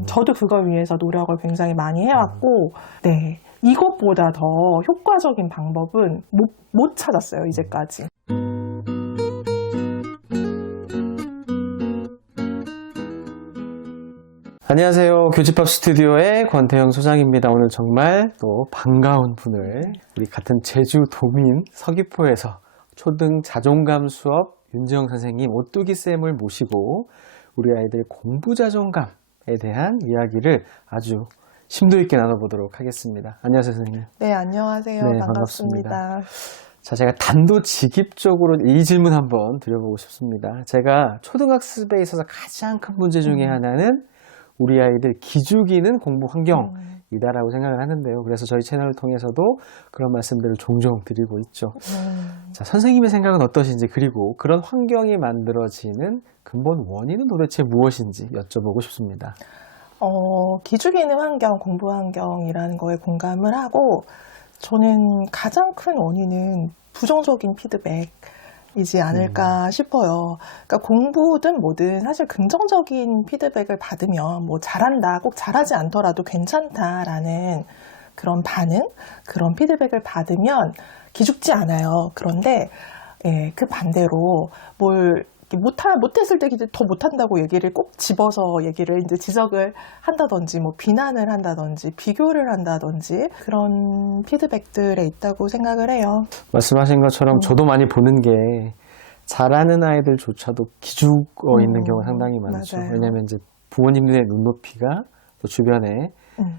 저도 그걸 위해서 노력을 굉장히 많이 해왔고, 네. 이것보다 더 효과적인 방법은 못 찾았어요, 이제까지. 안녕하세요. 교집합 스튜디오의 권태영 소장입니다. 오늘 정말 또 반가운 분을 우리 같은 제주 도민 서귀포에서 초등 자존감 수업 윤지영 선생님, 오뚜기 쌤을 모시고 우리 아이들 공부 자존감에 대한 이야기를 아주 심도 있게 나눠보도록 하겠습니다. 안녕하세요, 선생님. 네, 안녕하세요. 네, 반갑습니다. 자, 제가 단도직입적으로 이 질문 한번 드려보고 싶습니다. 제가 초등학습에 있어서 가장 큰 문제 중에 하나는 우리 아이들 기죽이는 공부 환경이다라고 생각을 하는데요. 그래서 저희 채널을 통해서도 그런 말씀들을 종종 드리고 있죠. 자, 선생님의 생각은 어떠신지, 그리고 그런 환경이 만들어지는 근본 원인은 도대체 무엇인지 여쭤보고 싶습니다. 기죽이는 환경, 공부 환경이라는 거에 공감을 하고, 저는 가장 큰 원인은 부정적인 피드백이지 않을까 싶어요. 그러니까 공부든 뭐든 사실 긍정적인 피드백을 받으면 뭐 잘한다, 꼭 잘하지 않더라도 괜찮다라는 그런 반응, 그런 피드백을 받으면 기죽지 않아요. 그런데 그 반대로 뭘 못했을 때 더 못한다고 얘기를 꼭 집어서 얘기를 이제 지적을 한다든지, 뭐 비난을 한다든지, 비교를 한다든지, 그런 피드백들에 있다고 생각을 해요. 말씀하신 것처럼 저도 많이 보는 게, 잘하는 아이들조차도 기죽어 있는 경우가 상당히 많죠. 맞아요. 왜냐하면 이제 부모님들의 눈높이가, 또 주변에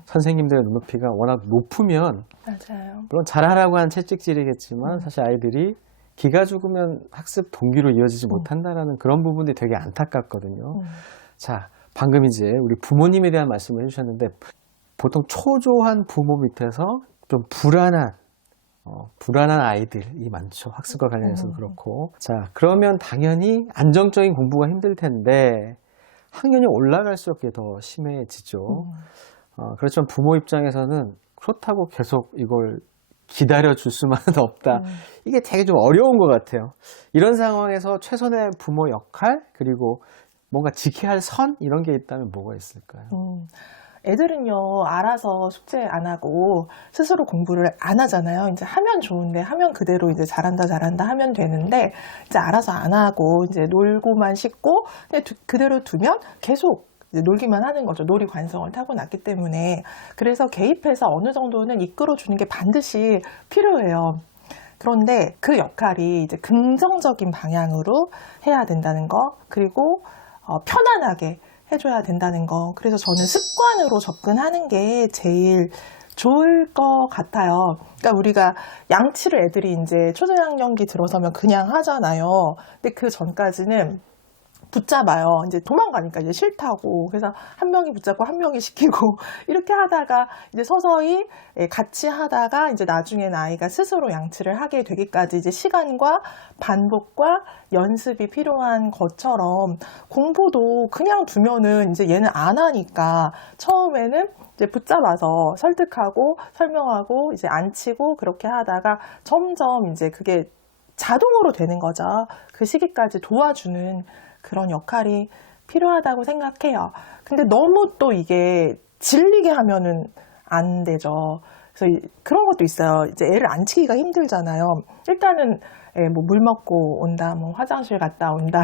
선생님들의 눈높이가 워낙 높으면, 맞아요. 물론 잘하라고 하는 채찍질이겠지만 사실 아이들이 기가 죽으면 학습 동기로 이어지지 못한다라는 그런 부분들이 되게 안타깝거든요. 자, 방금 이제 우리 부모님에 대한 말씀을 해주셨는데, 보통 초조한 부모 밑에서 좀 불안한 아이들이 많죠. 학습과 관련해서도 그렇고. 자, 그러면 당연히 안정적인 공부가 힘들 텐데 학년이 올라갈수록 그게 더 심해지죠. 그렇지만 부모 입장에서는 그렇다고 계속 이걸 기다려줄 수만은 없다. 이게 되게 좀 어려운 것 같아요. 이런 상황에서 최선의 부모 역할, 그리고 뭔가 지켜야 할 선, 이런 게 있다면 뭐가 있을까요? 애들은요, 알아서 숙제 안 하고 스스로 공부를 안 하잖아요. 이제 하면 좋은데, 하면 그대로 이제 잘한다 하면 되는데, 이제 알아서 안 하고 이제 놀고만 싶고, 그냥 그대로 두면 계속 이제 놀기만 하는 거죠. 놀이 관성을 타고났기 때문에. 그래서 개입해서 어느 정도는 이끌어주는 게 반드시 필요해요. 그런데 그 역할이 이제 긍정적인 방향으로 해야 된다는 거, 그리고 편안하게 해줘야 된다는 거. 그래서 저는 습관으로 접근하는 게 제일 좋을 것 같아요. 그러니까 우리가 양치를 애들이 이제 초저학년기 들어서면 그냥 하잖아요. 근데 그 전까지는 붙잡아요. 이제 도망가니까 이제 싫다고. 그래서 한 명이 붙잡고 한 명이 시키고 이렇게 하다가 이제 서서히 같이 하다가 이제 나중에는 아이가 스스로 양치를 하게 되기까지 이제 시간과 반복과 연습이 필요한 것처럼, 공부도 그냥 두면은 이제 얘는 안 하니까 처음에는 이제 붙잡아서 설득하고 설명하고 이제 안 치고 그렇게 하다가 점점 이제 그게 자동으로 되는 거죠. 그 시기까지 도와주는 그런 역할이 필요하다고 생각해요. 근데 너무 또 이게 질리게 하면은 안 되죠. 그래서 그런 것도 있어요. 이제 애를 안 치기가 힘들잖아요. 일단은 뭐 물 먹고 온다, 뭐 화장실 갔다 온다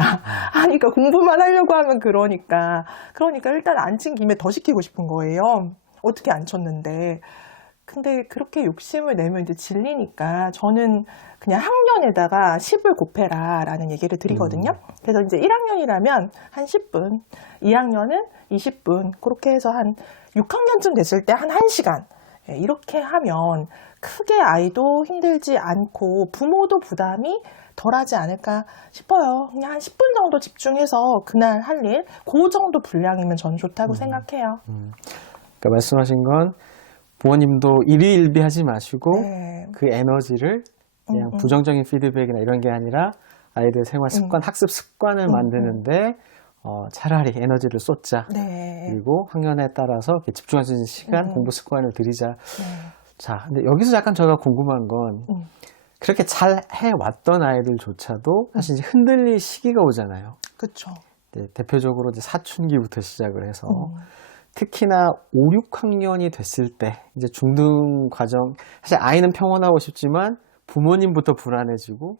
하니까 공부만 하려고 하면 그러니까 일단 안 친 김에 더 시키고 싶은 거예요. 어떻게 안 쳤는데. 근데 그렇게 욕심을 내면 이제 질리니까 저는 그냥 학년에다가 10을 곱해라 라는 얘기를 드리거든요. 그래서 이제 1학년이라면 한 10분, 2학년은 20분, 그렇게 해서 한 6학년쯤 됐을 때 한 1시간. 이렇게 하면 크게 아이도 힘들지 않고 부모도 부담이 덜하지 않을까 싶어요. 그냥 한 10분 정도 집중해서 그날 할 일, 그 정도 분량이면 전 좋다고 생각해요. 그러니까 말씀하신 건, 부모님도 일희일비하지 마시고 그 에너지를 그냥 부정적인 피드백이나 이런 게 아니라 아이들 생활 습관, 학습 습관을 만드는데 차라리 에너지를 쏟자. 그리고 학년에 따라서 이렇게 집중할 수 있는 시간, 공부 습관을 들이자. 자, 근데 여기서 약간 제가 궁금한 건, 그렇게 잘 해왔던 아이들조차도 사실 이제 흔들릴 시기가 오잖아요. 그렇죠. 대표적으로 이제 사춘기부터 시작을 해서 특히나 5, 6학년이 됐을 때 이제 중등 과정, 사실 아이는 평온하고 싶지만 부모님부터 불안해지고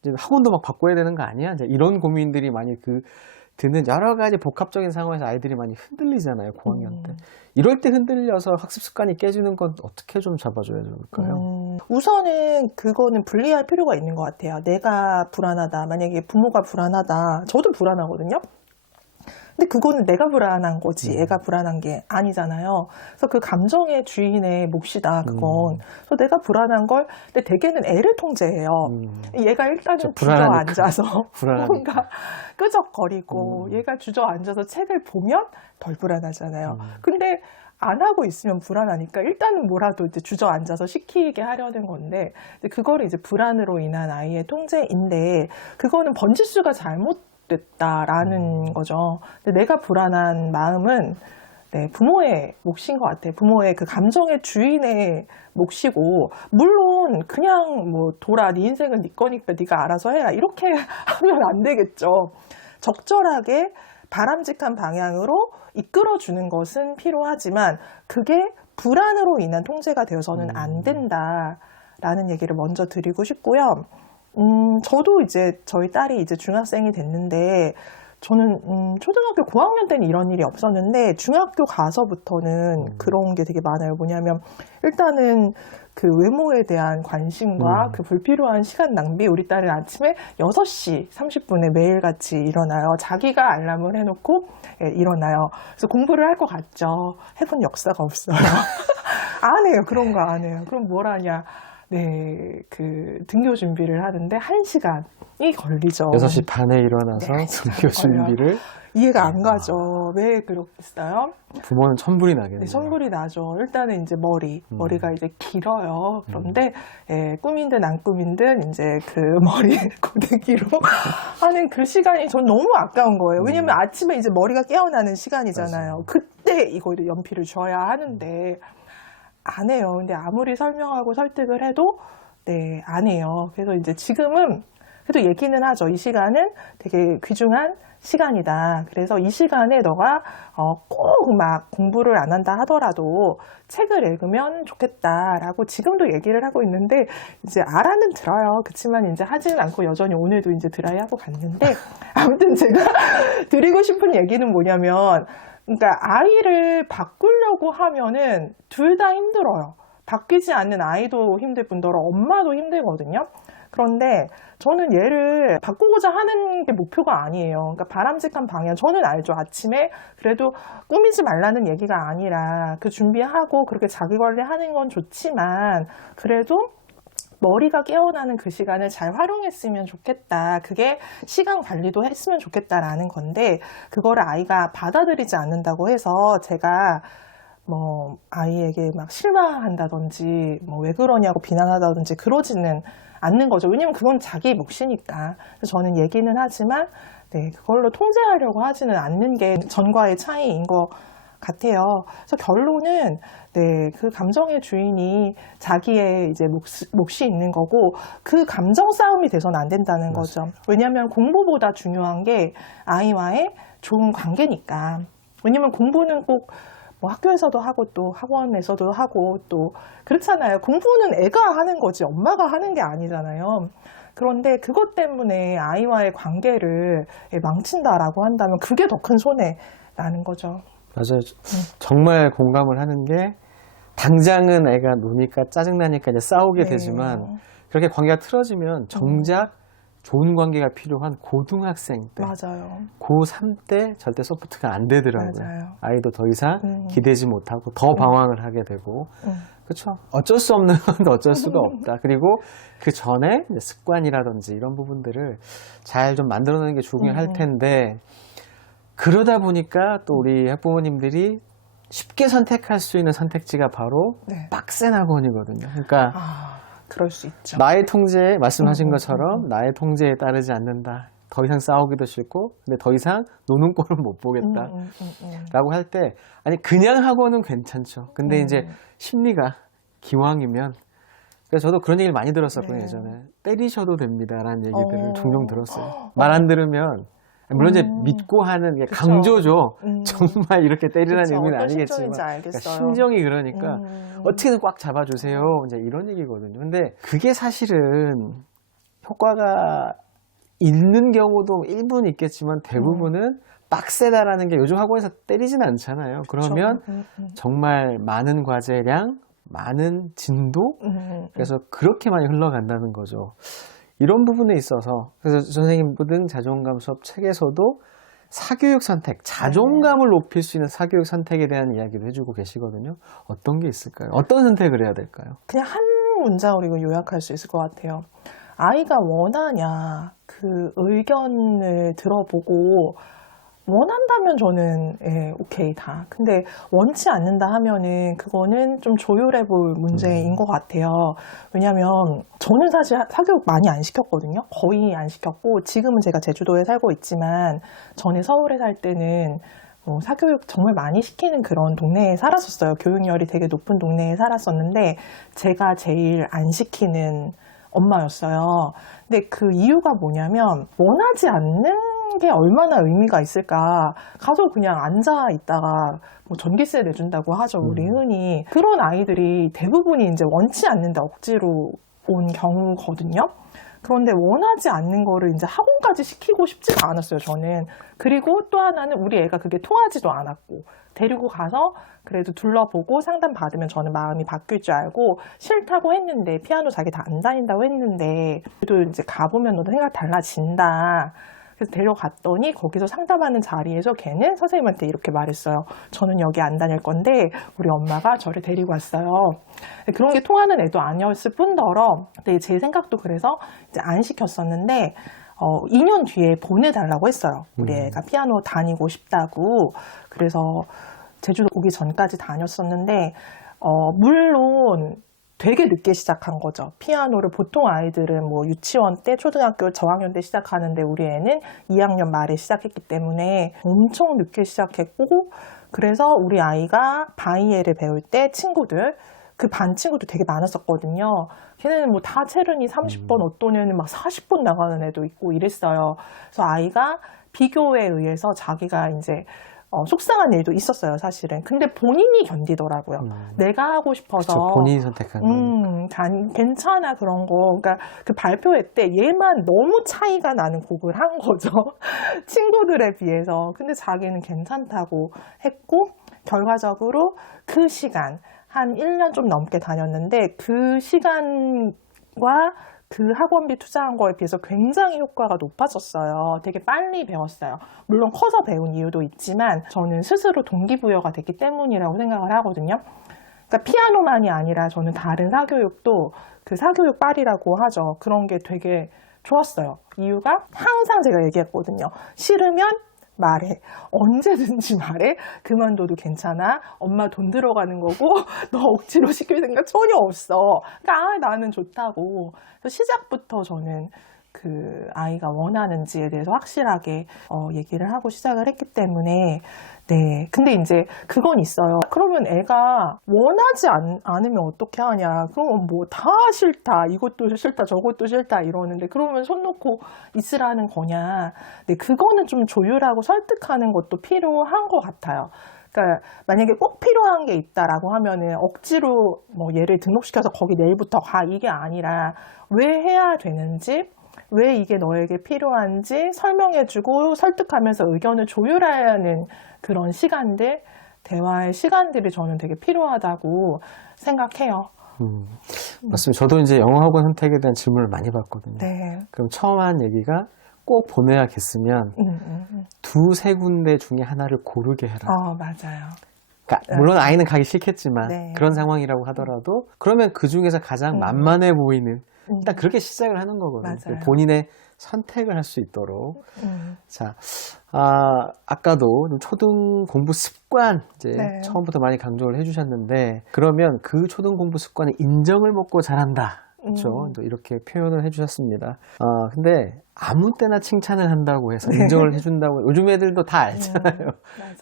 이제 학원도 막 바꿔야 되는 거 아니야? 이제 이런 고민들이 많이 드는 여러 가지 복합적인 상황에서 아이들이 많이 흔들리잖아요, 고학년 때. 이럴 때 흔들려서 학습 습관이 깨지는 건 어떻게 좀 잡아줘야 좋을까요? 우선은 그거는 분리할 필요가 있는 것 같아요. 내가 불안하다. 만약에 부모가 불안하다. 저도 불안하거든요. 근데 그거는 내가 불안한 거지, 애가 불안한 게 아니잖아요. 그래서 그 감정의 주인의 몫이다, 그건. 그래서 내가 불안한 걸, 근데 대개는 애를 통제해요. 얘가 일단은 주저앉아서 뭔가 끄적거리고, 얘가 주저앉아서 책을 보면 덜 불안하잖아요. 근데 안 하고 있으면 불안하니까 일단은 뭐라도 이제 주저앉아서 시키게 하려는 건데, 그거를 이제 불안으로 인한 아이의 통제인데, 그거는 번지수가 됐다라는 거죠. 근데 내가 불안한 마음은 네, 부모의 몫인 것 같아요. 부모의 그 감정의 주인의 몫이고, 물론 그냥 뭐 돌아, 네 인생은 네 거니까 네가 알아서 해라 이렇게 하면 안 되겠죠. 적절하게 바람직한 방향으로 이끌어주는 것은 필요하지만 그게 불안으로 인한 통제가 되어서는 안 된다라는 얘기를 먼저 드리고 싶고요. 저도 이제 저희 딸이 이제 중학생이 됐는데, 저는 초등학교 고학년 때는 이런 일이 없었는데 중학교 가서부터는 그런 게 되게 많아요. 뭐냐면 일단은 그 외모에 대한 관심과 그 불필요한 시간 낭비. 우리 딸은 아침에 6시 30분에 매일같이 일어나요. 자기가 알람을 해놓고 일어나요. 그래서 공부를 할 것 같죠. 해본 역사가 없어요. 안 해요. 그런 거 안 해요. 그럼 뭘 하냐. 네, 그 등교 준비를 하는데 1시간이 걸리죠. 6시 반에 일어나서 네, 등교 준비를. 이해가 안 가죠. 왜 그렇겠어요? 부모는 천불이 나겠네요. 네, 천불이 나죠. 일단은 이제 머리가 이제 길어요. 그런데 꾸민 듯 안 꾸민 듯 이제 그 머리 고데기로 하는 그 시간이 전 너무 아까운 거예요. 왜냐면 아침에 이제 머리가 깨어나는 시간이잖아요. 맞아요. 그때 이거 연필을 줘야 하는데 안 해요. 근데 아무리 설명하고 설득을 해도 네, 안 해요. 그래서 이제 지금은 그래도 얘기는 하죠. 이 시간은 되게 귀중한 시간이다. 그래서 이 시간에 너가 꼭 막 공부를 안 한다 하더라도 책을 읽으면 좋겠다라고 지금도 얘기를 하고 있는데 이제 알아는 들어요. 그렇지만 이제 하지는 않고 여전히 오늘도 이제 드라이 하고 갔는데 아무튼 제가 드리고 싶은 얘기는 뭐냐면 그러니까 아이를 바꾸려고 하면은 둘 다 힘들어요. 바뀌지 않는 아이도 힘들 뿐더러 엄마도 힘들거든요. 그런데 저는 얘를 바꾸고자 하는 게 목표가 아니에요. 그러니까 바람직한 방향. 저는 알죠. 아침에 그래도 꾸미지 말라는 얘기가 아니라 그 준비하고 그렇게 자기 관리하는 건 좋지만 그래도 머리가 깨어나는 그 시간을 잘 활용했으면 좋겠다. 그게 시간 관리도 했으면 좋겠다라는 건데 그거를 아이가 받아들이지 않는다고 해서 제가 뭐 아이에게 막 실망한다든지 뭐 왜 그러냐고 비난하다든지 그러지는 않는 거죠. 왜냐면 그건 자기 몫이니까. 그래서 저는 얘기는 하지만 네, 그걸로 통제하려고 하지는 않는 게 전과의 차이인 것 같아요. 그래서 결론은 네, 그 감정의 주인이 자기의 이제 몫이 있는 거고 그 감정 싸움이 돼서는 안 된다는 거죠. 왜냐하면 공부보다 중요한 게 아이와의 좋은 관계니까. 왜냐면 공부는 꼭 뭐 학교에서도 하고 또 학원에서도 하고 또 그렇잖아요. 공부는 애가 하는 거지 엄마가 하는 게 아니잖아요. 그런데 그것 때문에 아이와의 관계를 망친다라고 한다면 그게 더 큰 손해라는 거죠. 맞아요. 정말 공감을 하는 게 당장은 애가 노니까 짜증나니까 이제 싸우게 되지만 그렇게 관계가 틀어지면 정작 좋은 관계가 필요한 고등학생 때, 맞아요. 고3 때 절대 소프트가 안 되더라고요. 맞아요. 아이도 더 이상 기대지 못하고 더 방황을 하게 되고 그렇죠. 어쩔 수 없는 건 어쩔 수가 없다. 그리고 그 전에 이제 습관이라든지 이런 부분들을 잘 좀 만들어내는 게 중요할 텐데 그러다 보니까 또 우리 학부모님들이 쉽게 선택할 수 있는 선택지가 바로 빡센 학원이거든요. 그러니까 그럴 수 있죠. 나의 통제에 말씀하신 것처럼 나의 통제에 따르지 않는다. 더 이상 싸우기도 싫고 근데 더 이상 노는 꼴을 못 보겠다 라고 할 때 아니 그냥 학원은 괜찮죠. 근데 이제 심리가 기왕이면 그래서 저도 그런 얘기를 많이 들었었거든요. 예전에 때리셔도 됩니다 라는 얘기들을 종종 들었어요. 말 안 들으면 물론 이제 믿고 하는 게 강조죠. 정말 이렇게 때리라는 그쵸. 의미는 어떤 아니겠지만. 심정인지 알겠어요. 심정이 그러니까 어떻게든 꽉 잡아주세요. 이제 이런 얘기거든요. 근데 그게 사실은 효과가 있는 경우도 일부는 있겠지만 대부분은 빡세다라는 게 요즘 학원에서 때리진 않잖아요. 그러면 정말 많은 과제량, 많은 진도, 그래서 그렇게 많이 흘러간다는 거죠. 이런 부분에 있어서 그래서 선생님 등 자존감 수업 책에서도 사교육 선택, 자존감을 높일 수 있는 사교육 선택에 대한 이야기도 해주고 계시거든요. 어떤 게 있을까요? 어떤 선택을 해야 될까요? 그냥 한 문장으로 이거 요약할 수 있을 것 같아요. 아이가 원하냐, 그 의견을 들어보고 원한다면 저는 오케이 다. 근데 원치 않는다 하면은 그거는 좀 조율해 볼 문제인 것 같아요. 왜냐면 저는 사실 사교육 많이 안 시켰거든요. 거의 안 시켰고 지금은 제가 제주도에 살고 있지만 전에 서울에 살 때는 사교육 정말 많이 시키는 그런 동네에 살았었어요. 교육열이 되게 높은 동네에 살았었는데 제가 제일 안 시키는 엄마였어요. 근데 그 이유가 뭐냐면 원하지 않는 게 얼마나 의미가 있을까. 가서 그냥 앉아 있다가 뭐 전기세 내준다고 하죠. 우리 흔히. 그런 아이들이 대부분이 이제 원치 않는데 억지로 온 경우거든요. 그런데 원하지 않는 거를 이제 학원까지 시키고 싶지가 않았어요, 저는. 그리고 또 하나는 우리 애가 그게 통하지도 않았고, 데리고 가서 그래도 둘러보고 상담 받으면 저는 마음이 바뀔 줄 알고 싫다고 했는데, 피아노 자기 다 안 다닌다고 했는데, 그래도 이제 가보면 너도 생각 달라진다. 그래서 데려갔더니 거기서 상담하는 자리에서 걔는 선생님한테 이렇게 말했어요. 저는 여기 안 다닐 건데 우리 엄마가 저를 데리고 왔어요. 그런 게 통하는 애도 아니었을 뿐더러 근데 제 생각도 그래서 이제 안 시켰었는데 2년 뒤에 보내달라고 했어요. 우리 애가 피아노 다니고 싶다고. 그래서 제주도 오기 전까지 다녔었는데 물론 되게 늦게 시작한 거죠. 피아노를 보통 아이들은 뭐 유치원 때, 초등학교 저학년 때 시작하는데 우리 애는 2학년 말에 시작했기 때문에 엄청 늦게 시작했고 그래서 우리 아이가 바이엘을 배울 때 친구들 그 반 친구도 되게 많았었거든요. 걔네는 뭐 다 체르니 30번, 어떤 애는 막 40번 나가는 애도 있고 이랬어요. 그래서 아이가 비교에 의해서 자기가 이제 속상한 일도 있었어요, 사실은. 근데 본인이 견디더라고요. 내가 하고 싶어서. 그쵸, 본인이 선택한 건. 괜찮아, 그런 거. 그러니까 그 발표회 때 얘만 너무 차이가 나는 곡을 한 거죠. 친구들에 비해서. 근데 자기는 괜찮다고 했고, 결과적으로 그 시간, 한 1년 좀 넘게 다녔는데, 그 시간과 그 학원비 투자한 거에 비해서 굉장히 효과가 높아졌어요. 되게 빨리 배웠어요. 물론 커서 배운 이유도 있지만 저는 스스로 동기부여가 됐기 때문이라고 생각을 하거든요. 그러니까 피아노만이 아니라 저는 다른 사교육도 그 사교육 빨이라고 하죠. 그런 게 되게 좋았어요. 이유가 항상 제가 얘기했거든요. 싫으면 말해. 언제든지 말해. 그만둬도 괜찮아. 엄마 돈 들어가는 거고 너 억지로 시킬 생각 전혀 없어. 그러니까 나는 좋다고. 그래서 시작부터 저는 그 아이가 원하는지에 대해서 확실하게 얘기를 하고 시작을 했기 때문에 네. 근데 이제 그건 있어요. 그러면 애가 원하지 않으면 어떻게 하냐. 그러면 뭐 다 싫다. 이것도 싫다. 저것도 싫다. 이러는데 그러면 손 놓고 있으라는 거냐. 네. 그거는 좀 조율하고 설득하는 것도 필요한 것 같아요. 그러니까 만약에 꼭 필요한 게 있다라고 하면은 억지로 뭐 얘를 등록시켜서 거기 내일부터 가 이게 아니라 왜 해야 되는지 왜 이게 너에게 필요한지 설명해주고 설득하면서 의견을 조율하는 그런 시간들, 대화의 시간들이 저는 되게 필요하다고 생각해요. 맞습니다. 저도 이제 영어학원 선택에 대한 질문을 많이 받거든요. 네. 그럼 처음 한 얘기가 꼭 보내야겠으면 두세 군데 중에 하나를 고르게 해라. 맞아요. 그러니까 물론 아이는 가기 싫겠지만 네. 그런 상황이라고 하더라도 그러면 그 중에서 가장 만만해 보이는 일단 그렇게 시작을 하는 거거든요. 맞아요. 본인의 선택을 할 수 있도록. 자, 아까도 초등 공부 습관 이제 네. 처음부터 많이 강조를 해주셨는데 그러면 그 초등 공부 습관은 인정을 먹고 잘한다. 그렇죠. 또 이렇게 표현을 해주셨습니다. 근데 아무 때나 칭찬을 한다고 해서 인정을 해준다고 요즘 애들도 다 알잖아요.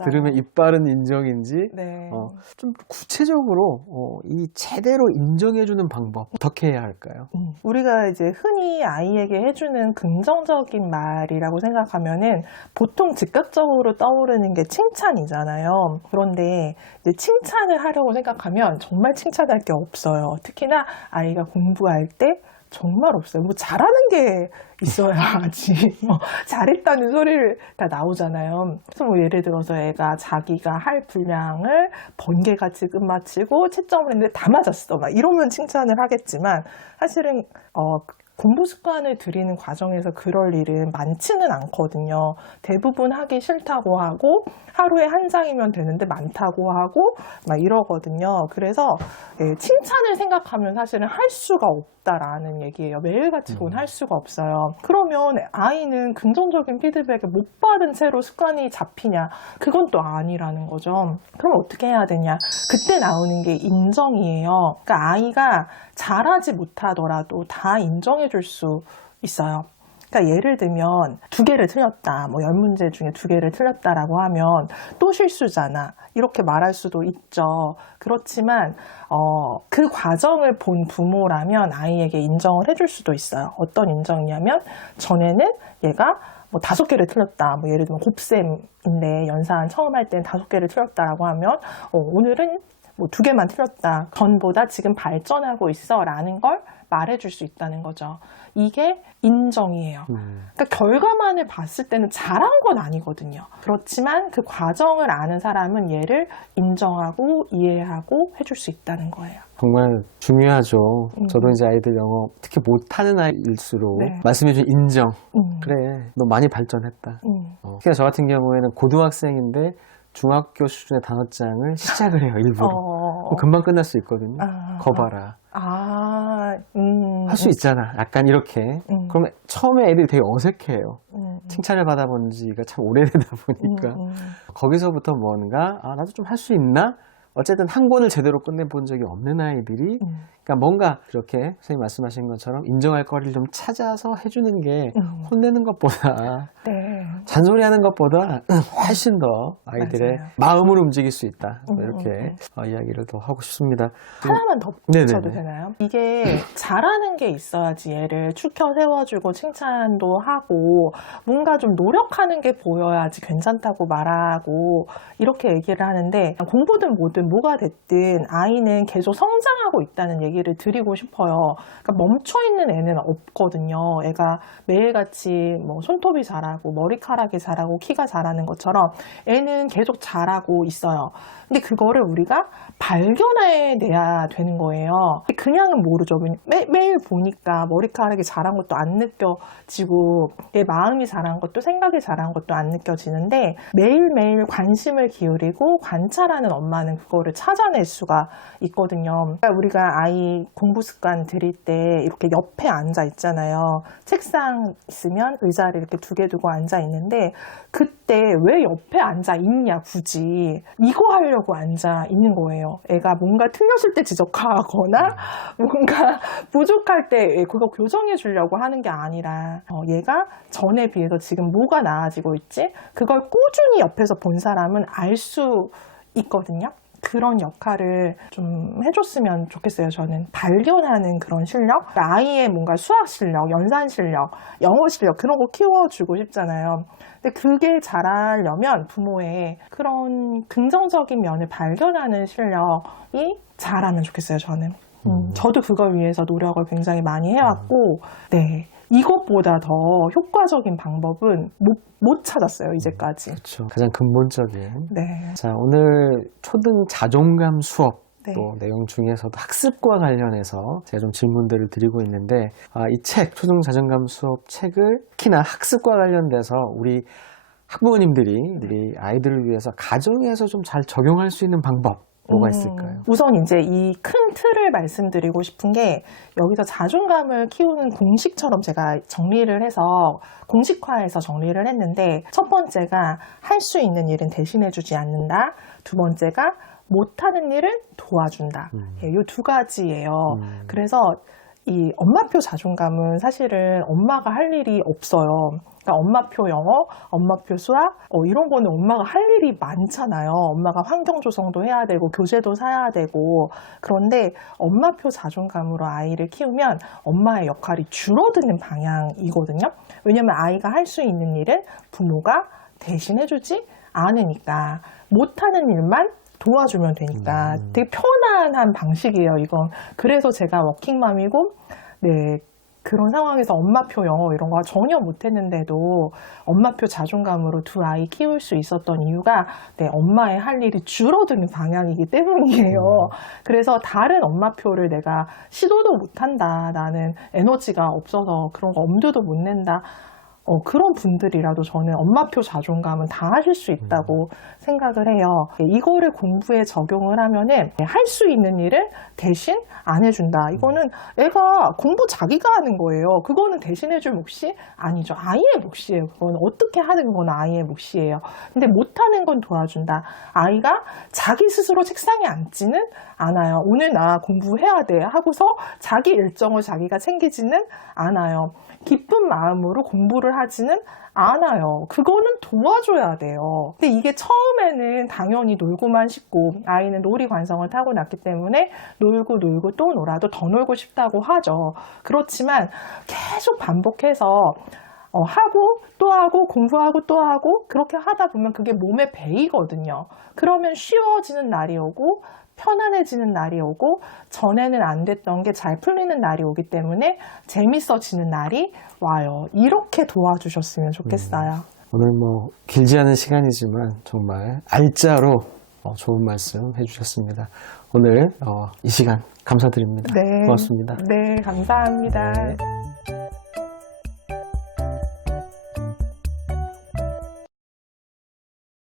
들으면 입 바른 인정인지 네. 좀 구체적으로 이 제대로 인정해주는 방법 어떻게 해야 할까요? 우리가 이제 흔히 아이에게 해주는 긍정적인 말이라고 생각하면은 보통 즉각적으로 떠오르는 게 칭찬이잖아요. 그런데 이제 칭찬을 하려고 생각하면 정말 칭찬할 게 없어요. 특히나 아이가 공부할 때 정말 없어요. 뭐 잘하는 게 있어야지. 뭐 잘했다는 소리를 다 나오잖아요. 그래서 뭐 예를 들어서 애가 자기가 할 분량을 번개같이 끝마치고 채점을 했는데 다 맞았어. 막 이러면 칭찬을 하겠지만 사실은 공부 습관을 들이는 과정에서 그럴 일은 많지는 않거든요. 대부분 하기 싫다고 하고 하루에 한 장이면 되는데 많다고 하고 막 이러거든요. 그래서 칭찬을 생각하면 사실은 할 수가 없다라는 얘기예요. 매일같이 그건 할 수가 없어요. 그러면 아이는 긍정적인 피드백을 못 받은 채로 습관이 잡히냐? 그건 또 아니라는 거죠. 그럼 어떻게 해야 되냐? 그때 나오는 게 인정이에요. 그러니까 아이가 잘하지 못하더라도 다 인정해 줄 수 있어요. 그러니까 예를 들면 2개를 틀렸다, 뭐 10문제 중에 2개를 틀렸다라고 하면 또 실수잖아. 이렇게 말할 수도 있죠. 그렇지만 그 과정을 본 부모라면 아이에게 인정을 해줄 수도 있어요. 어떤 인정이냐면 전에는 얘가 뭐 5개를 틀렸다. 뭐 예를 들면 곱셈인데 연산 처음 할 때는 5개를 틀렸다라고 하면 오늘은 뭐 2개만 틀렸다. 전보다 지금 발전하고 있어 라는 걸 말해줄 수 있다는 거죠. 이게 인정이에요. 그러니까 결과만을 봤을 때는 잘한 건 아니거든요. 그렇지만 그 과정을 아는 사람은 얘를 인정하고 이해하고 해줄 수 있다는 거예요. 정말 중요하죠. 저도 이제 아이들 영어 특히 못하는 아이일수록 네. 말씀해준 인정. 그래, 너 많이 발전했다. 특히 저 같은 경우에는 고등학생인데 중학교 수준의 단어장을 시작을 해요, 일부러. 금방 끝날 수 있거든요. 거 봐라. 할 수 있잖아. 약간 이렇게. 그러면 처음에 애들이 되게 어색해요. 칭찬을 받아본 지가 참 오래되다 보니까. 거기서부터 뭔가, 나도 좀 할 수 있나? 어쨌든 한 권을 제대로 끝내본 적이 없는 아이들이 그러니까 뭔가 그렇게 선생님 말씀하신 것처럼 인정할 거리를 좀 찾아서 해주는 게 혼내는 것보다 네. 잔소리하는 것보다 훨씬 더 아이들의 맞아요. 마음을 움직일 수 있다. 이렇게 이야기를 더 하고 싶습니다. 하나만 더 붙여도 되나요? 이게 잘하는 게 있어야지 얘를 추켜 세워주고 칭찬도 하고 뭔가 좀 노력하는 게 보여야지 괜찮다고 말하고 이렇게 얘기를 하는데 공부든 뭐든 뭐가 됐든 아이는 계속 성장하고 있다는 얘기를 드리고 싶어요. 그러니까 멈춰있는 애는 없거든요. 애가 매일같이 뭐 손톱이 자라고 머리카락이 자라고 키가 자라는 것처럼 애는 계속 자라고 있어요. 근데 그거를 우리가 발견해내야 되는 거예요. 그냥은 모르죠. 매일 보니까 머리카락이 자란 것도 안 느껴지고 내 마음이 자란 것도 생각이 자란 것도 안 느껴지는데 매일매일 관심을 기울이고 관찰하는 엄마는 그거를 찾아낼 수가 있거든요. 그러니까 우리가 아이 공부 습관 들일 때 이렇게 옆에 앉아 있잖아요. 책상 있으면 의자를 이렇게 2개 두고 앉아 있는데 그때 왜 옆에 앉아 있냐 굳이 이거 하려고 앉아 있는 거예요. 애가 뭔가 틀렸을 때 지적하거나 뭔가 부족할 때 그거 교정해 주려고 하는 게 아니라 얘가 전에 비해서 지금 뭐가 나아지고 있지? 그걸 꾸준히 옆에서 본 사람은 알 수 있거든요. 그런 역할을 좀 해줬으면 좋겠어요. 저는 발견하는 그런 실력, 그러니까 아이의 뭔가 수학 실력, 연산 실력, 영어 실력 그런 거 키워주고 싶잖아요. 근데 그게 자라려면 부모의 그런 긍정적인 면을 발견하는 실력이 자라면 좋겠어요. 저는. 저도 그걸 위해서 노력을 굉장히 많이 해왔고, 네. 이것보다 더 효과적인 방법은 못 찾았어요, 이제까지. 그렇죠. 가장 근본적인. 네. 자, 오늘 초등 자존감 수업 네. 또 내용 중에서도 학습과 관련해서 제가 좀 질문들을 드리고 있는데 이 책, 초등 자존감 수업 책을 특히나 학습과 관련돼서 우리 학부모님들이 우리 아이들을 위해서 가정에서 좀 잘 적용할 수 있는 방법 뭐가 있을까요? 우선 이제 이 큰 틀을 말씀드리고 싶은 게 여기서 자존감을 키우는 공식처럼 제가 정리를 해서 공식화해서 정리를 했는데 첫 번째가 할 수 있는 일은 대신해주지 않는다. 두 번째가 못하는 일은 도와준다. 이 2가지예요. 그래서 이 엄마표 자존감은 사실은 엄마가 할 일이 없어요. 그러니까 엄마표 영어, 엄마표 수학 이런 거는 엄마가 할 일이 많잖아요. 엄마가 환경 조성도 해야 되고 교재도 사야 되고. 그런데 엄마표 자존감으로 아이를 키우면 엄마의 역할이 줄어드는 방향이거든요. 왜냐면 아이가 할 수 있는 일은 부모가 대신해주지 않으니까, 못하는 일만 도와주면 되니까 되게 편안한 방식이에요, 이건. 그래서 제가 워킹맘이고, 네, 그런 상황에서 엄마표 영어 이런 거 전혀 못했는데도 엄마표 자존감으로 두 아이 키울 수 있었던 이유가 네, 엄마의 할 일이 줄어드는 방향이기 때문이에요. 그래서 다른 엄마표를 내가 시도도 못한다, 나는 에너지가 없어서 그런 거 엄두도 못 낸다, 그런 분들이라도 저는 엄마표 자존감은 다 하실 수 있다고 생각을 해요. 이거를 공부에 적용을 하면은 할 수 있는 일을 대신 안 해준다. 이거는 애가 공부 자기가 하는 거예요. 그거는 대신해줄 몫이 아니죠. 아이의 몫이에요. 그거는 어떻게 하는 건 아이의 몫이에요. 근데 못하는 건 도와준다. 아이가 자기 스스로 책상에 앉지는 않아요. 오늘 나 공부해야 돼 하고서 자기 일정을 자기가 챙기지는 않아요. 기쁜 마음으로 공부를 하지는 않아요. 그거는 도와줘야 돼요. 근데 이게 처음에는 당연히 놀고만 싶고, 아이는 놀이 관성을 타고났기 때문에 놀고 또 놀아도 더 놀고 싶다고 하죠. 그렇지만 계속 반복해서 하고 또 하고 공부하고 또 하고 그렇게 하다 보면 그게 몸에 배이거든요. 그러면 쉬워지는 날이 오고 편안해지는 날이 오고 전에는 안 됐던 게 잘 풀리는 날이 오기 때문에 재밌어지는 날이 와요. 이렇게 도와주셨으면 좋겠어요. 오늘 뭐 길지 않은 시간이지만 정말 알짜로 좋은 말씀 해주셨습니다. 오늘 이 시간 감사드립니다. 네. 고맙습니다. 네, 감사합니다. 네.